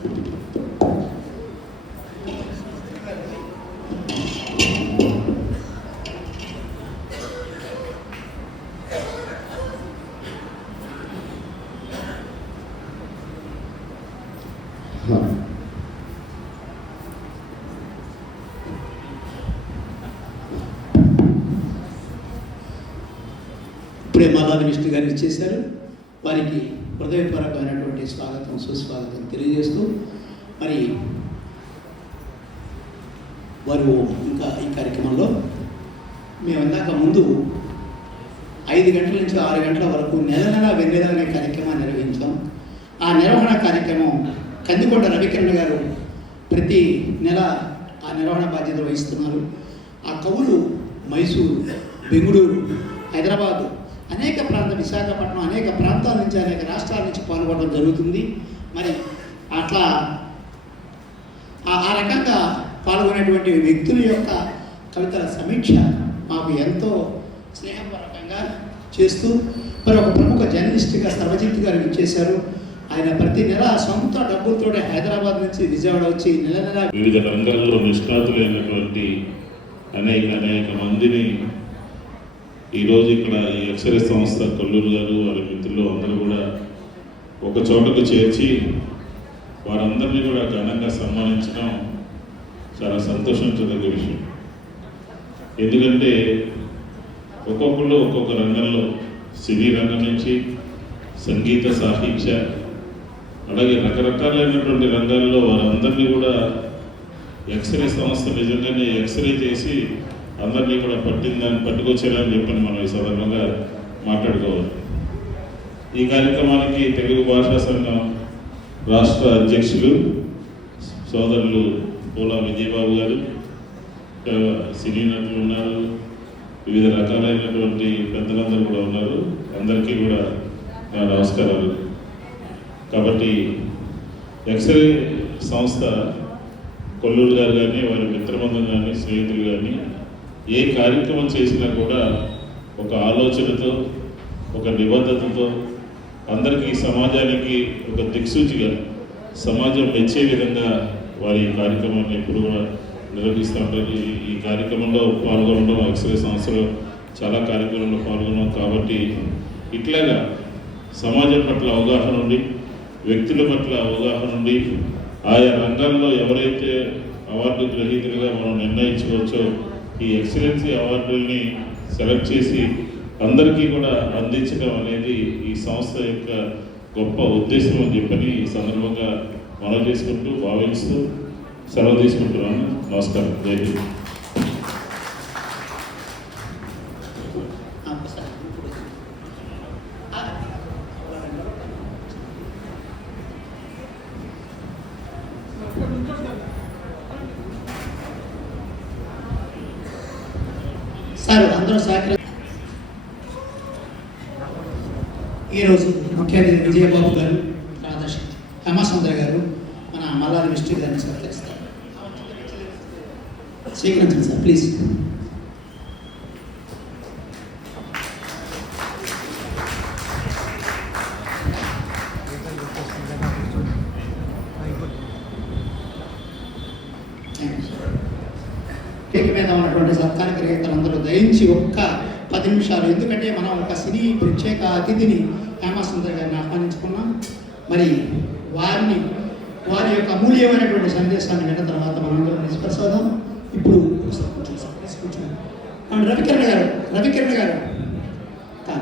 ఇప్పుడే మల్లాది విష్ణు గారు ఇచ్చేశారు. వారికి హృదయపూర్వకమైనటువంటి స్వాగతం సుస్వాగతం తెలియజేస్తూ మరి వారు ఇంకా ఈ కార్యక్రమంలో మేము ఇందాక ముందు 5 గంటల నుంచి 6 గంటల వరకు నెల వెన్నెల అనే కార్యక్రమాన్ని నిర్వహించాం. ఆ నిర్వహణ కార్యక్రమం కందికొండ రవికిరణ్ గారు ప్రతి నెల ఆ నిర్వహణ బాధ్యత వహిస్తున్నారు. ఆ కవులు మైసూరు, బెంగళూరు, హైదరాబాదు, అనేక విశాఖపట్నం అనేక ప్రాంతాల నుంచి అనేక రాష్ట్రాల నుంచి పాల్గొనడం జరుగుతుంది. మరి అట్లా ఆ రకంగా పాల్గొనేటువంటి వ్యక్తుల యొక్క కవితల సమీక్ష మాకు ఎంతో స్నేహపూర్వకంగా చేస్తూ మరి ఒక ప్రముఖ జర్నలిస్ట్గా సర్వజిత్ గారు ఇచ్చేశారు. ఆయన ప్రతి నెల సొంత డబ్బులతో హైదరాబాద్ నుంచి విజయవాడ వచ్చి నెల వివిధ రంగాల్లో నిష్ణాతులైనటువంటి అనేక మందిని ఈరోజు ఇక్కడ ఈ అక్షర సంస్థ కొల్లూరు గారు వారి మిత్రులు అందరూ కూడా ఒక చోటకు చేర్చి వారందరినీ కూడా ఘనంగా సన్మానించడం చాలా సంతోషించదగ్గ విషయం. ఎందుకంటే ఒక్కొక్కళ్ళు ఒక్కొక్క రంగంలో సినీ రంగం నుంచి సంగీత సాహిత్య అలాగే రకరకాలైనటువంటి రంగాల్లో వారందరినీ కూడా ఎక్స్రే సంస్థ నిజంగానే ఎక్స్రే చేసి అందరినీ కూడా పట్టుకొచ్చేయాలని చెప్పని మనం ఈ సందర్భంగా మాట్లాడుకోవాలి. ఈ కార్యక్రమానికి తెలుగు భాషా సంఘం రాష్ట్ర అధ్యక్షులు సోదరులు పోలా విజయబాబు గారు, సినీ నటులు ఉన్నారు, వివిధ రకాలైనటువంటి పెద్దలందరూ కూడా ఉన్నారు. అందరికీ కూడా నా నమస్కారాలు. కాబట్టి ఎక్స్రే సంస్థ కొల్లూరు గారు కానీ వారి మిత్రబృందం కానీ స్నేహితులు కానీ ఏ కార్యక్రమం చేసినా కూడా ఒక ఆలోచనతో ఒక నిబద్ధతతో అందరికీ సమాజానికి ఒక దిక్సూచిగా సమాజం మెచ్చే విధంగా వారి కార్యక్రమాన్ని ఎప్పుడు కూడా నిర్వహిస్తూ ఉంటారు. ఈ కార్యక్రమంలో పాల్గొనడం ఎక్స్రే సంస్థలో చాలా కార్యక్రమంలో పాల్గొన్నాం. కాబట్టి ఇట్లాగా సమాజం పట్ల అవగాహన ఉండి వ్యక్తుల పట్ల అవగాహన ఉండి ఆయా రంగాల్లో ఎవరైతే అవార్డు గ్రహీతలుగా మనం నిర్ణయించుకోవచ్చో ఈ ఎక్సలెన్సీ అవార్డుల్ని సెలెక్ట్ చేసి అందరికీ కూడా అందించడం అనేది ఈ సంస్థ యొక్క గొప్ప ఉద్దేశం అని చెప్పని ఈ సందర్భంగా మనం చేసుకుంటూ భావిస్తూ సెలవు తీసుకుంటున్నాను. నమస్కారం. జై హింద్. సార్ అందరూ సహకరి. ఈరోజు ముఖ్య అతిథి విజయబాబు గారు, రాధాశ్రీ హేమసుందర్ గారు, మన మల్లాది విష్ణు గారిని సత్కరిస్తారు. స్వీకరించండి సార్ ప్లీజ్. మీద ఉన్నటువంటి సత్కార గ్రహీతలందరూ దయించి ఒక్క 10 నిమిషాలు, ఎందుకంటే మనం ఒక సినీ ప్రత్యేక అతిథిని హేమసుందర్ గారిని ఆహ్వానించుకున్నాం. మరి వారి యొక్క అమూల్యమైనటువంటి సందేశాన్ని విన్న తర్వాత మనందరం నిష్పర్శోదాం. ఇప్పుడు కూర్చోండి. రవికిరణ్ గారు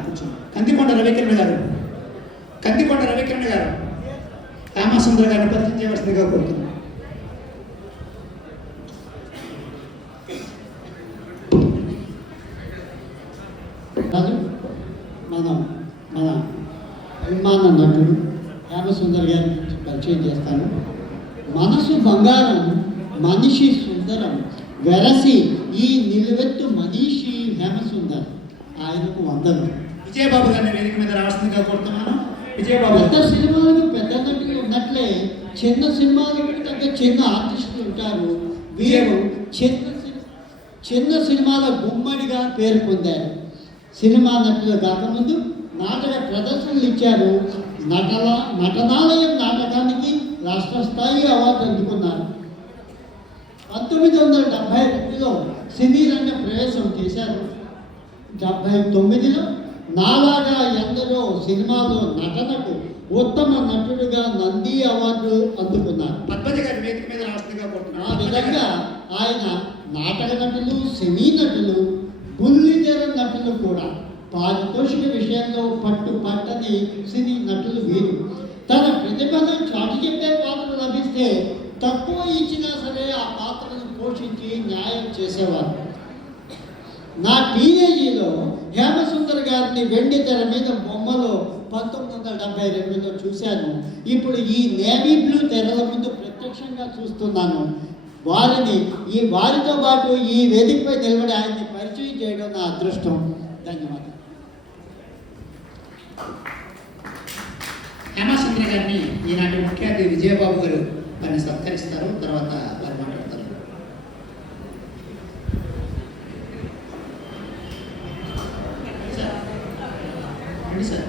కూర్చోండి. కందికొండ రవికిరణ్ గారు హేమసుందర్ గారిని పరిచయం చేయవలసిందిగా కోరుతున్నాం. మన అభిమాన నటుడు హేమసుందర్ గారిని పరిచయం చేస్తాను. మనసు బంగారం, మనిషి సుందరం, వెరసి ఈ నిలువెత్తు మనీషి హేమసుందర్. ఆయనకు వందనం. విజయబాబు గారిని వేదిక మీద రావాల్సిందిగా కోరుతున్నాను. విజయబాబు పెద్ద సినిమాలకు పెద్ద నటులు ఉన్నట్లే చిన్న సినిమాలకు తగ్గ చిన్న ఆర్టిస్టులు ఉంటారు. వీరు చిన్న సినిమాల గుమ్మడిగా పేరు పొందారు. సినిమా నటులు కాకముందు నాటక ప్రదర్శనలు ఇచ్చారు. నటనాలయం నాటకానికి రాష్ట్ర స్థాయి అవార్డు అందుకున్నారు. 1972లో సినీ రంగ ప్రవేశం చేశారు. 79లో నాలాగా ఎందరో సినిమాలో నటనకు ఉత్తమ నటుడుగా నంది అవార్డు అందుకున్నారు. పద్మజ గారి వేదిక మీద రాష్ట్రంగా ఆ కొడుతున్నారు. విధంగా ఆయన నాటక నటులు, సినీ నటులు, బుల్లితెర నటులు కూడా పారితోషిక విషయంలో పట్టని సినీ నటులు వీరు. తన ప్రతిభను చాటి చెప్పే పాత్ర లభిస్తే తక్కువ ఇచ్చినా సరే ఆ పాత్రను పోషించి న్యాయం చేసేవారు. నా టీనేజీలో హేమసుందర్ గారిని వెండి తెర మీద బొమ్మలో 1972లో చూశాను. ఇప్పుడు ఈ నేవీ బ్లూ తెరల ముందు ప్రత్యక్షంగా చూస్తున్నాను. వారితో పాటు ఈ వేదికపై నిలబడి ఆయన్ని పరిచయం చేయడం నా అదృష్టం. ధన్యవాదాలు. హేమసుందర గారిని ఈనాటి ముఖ్య అతిథి విజయబాబు గారు వారిని సత్కరిస్తారు. తర్వాత వారు మాట్లాడతారు. సార్ రండి సార్.